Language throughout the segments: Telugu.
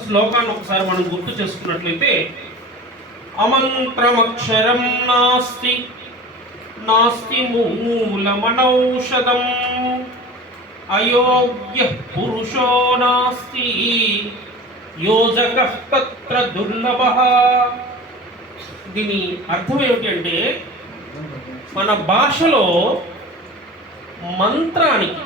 శ్లోకాన్ని ఒకసారి మనం గుర్తు చేసుకున్నట్లయితే, అమంత్రమక్షరం నాస్తి నాస్తి మూలమనౌషధం అయోగ్య పురుషో నాస్తి యోజకః తత్ర దుర్లభః. దీని అర్థం ఏమిటి అంటే, మన భాషలో మంత్రానికి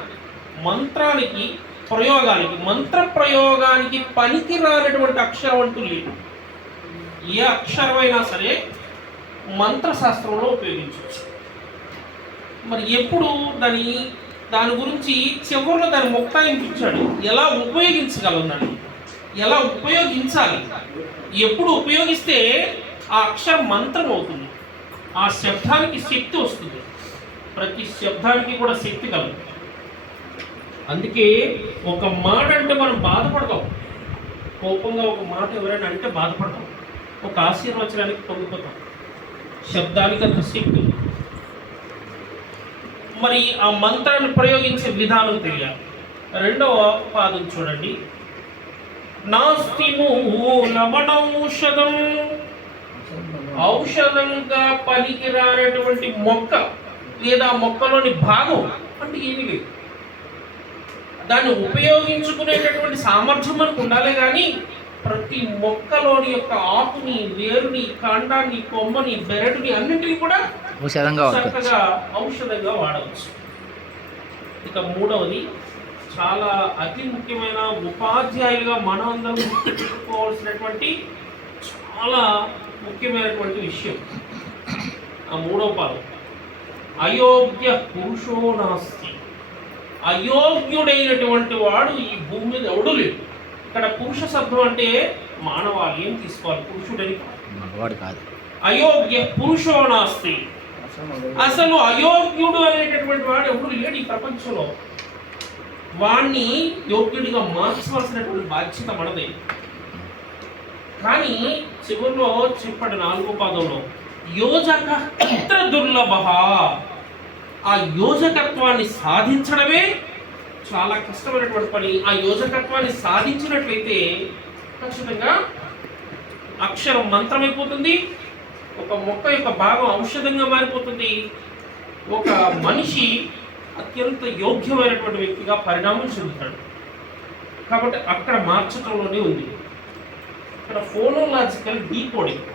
మంత్ర ప్రయోగానికి పనికి రానటువంటి అక్షరం అంటూ లేదు. ఏ అక్షరమైనా సరే మంత్రశాస్త్రంలో ఉపయోగించవచ్చు. మరి ఎప్పుడు దాని గురించి చివరిలో దాని ముక్తాయింపు ఇచ్చాడు, ఎలా ఉపయోగించగలన్నాడు, ఎలా ఉపయోగించాలి, ఎప్పుడు ఉపయోగిస్తే ఆ అక్షరం మంత్రం అవుతుంది, ఆ శబ్దానికి శక్తి వస్తుంది. ప్రతి శబ్దానికి కూడా శక్తి కలదు. అందుకే ఒక మాట అంటే మనం బాధపడతాం, కోపంగా ఒక మాట ఎవరైనా అంటే బాధపడతాం, ఒక ఆశీర్వచనానికి పొంగిపోతాం. శబ్దానికి అంత శక్తి. మరి ఆ మంత్రాన్ని ప్రయోగించే విధానం తెలియాలి. రెండవ పాదం చూడండి, నాస్తి మూలమనౌషధం. ఔషధంగా పనికిరానటువంటి మొక్క లేదా మొక్కలోని భాగం అంటే ఏమీ లేదు. దాన్ని ఉపయోగించుకునేటటువంటి సామర్థ్యం మనకు ఉండాలి. కానీ ప్రతి మొక్కలోని యొక్క ఆకుని, వేరుని, కాండాన్ని, కొమ్మని, బెరడుని అన్నింటినీ కూడా చక్కగా ఔషధంగా వాడవచ్చు. ఇక మూడవది, చాలా అతి ముఖ్యమైన, ఉపాధ్యాయులుగా మనం అందరం గుర్తుపెట్టుకోవాల్సినటువంటి చాలా ముఖ్యమైనటువంటి విషయం. ఆ మూడవ పాదం, అయోగ్య పురుషో నాస్తి. అయోగ్యుడైనటువంటి వాడు ఈ భూమి మీద ఎవడు లేడు. ఇక్కడ పురుష శబ్దం అంటే మానవాళి ఏం తీసుకోవాలి, పురుషుడని కాదు. అయోగ్య పురుషో నాస్తి. అసలు అయోగ్యుడు అనేటటువంటి వాడు ఎవడు లేడు ఈ ప్రపంచంలో. వాణ్ణి యోగ్యుడిగా మార్చవలసినటువంటి బాధ్యత మనదే. కానీ చివరిలో చెప్పాడు 4వ పాదంలో, యోజక తత్ర దుర్లభః. ఆ యోజకత్వాన్ని సాధించడమే చాలా కష్టమైనటువంటి పని. ఆ యోజకత్వాన్ని సాధించినట్లయితే ఖచ్చితంగా అక్షరం మంత్రమైపోతుంది, ఒక మొక్క యొక్క భాగం ఔషధంగా మారిపోతుంది, ఒక మనిషి అత్యంత యోగ్యమైనటువంటి వ్యక్తిగా పరిణామం చెందుతాడు. కాబట్టి అక్కడ మార్చడంలోనే ఉంది. ఇక్కడ ఫోనోలాజికల్ డీకోడింగ్.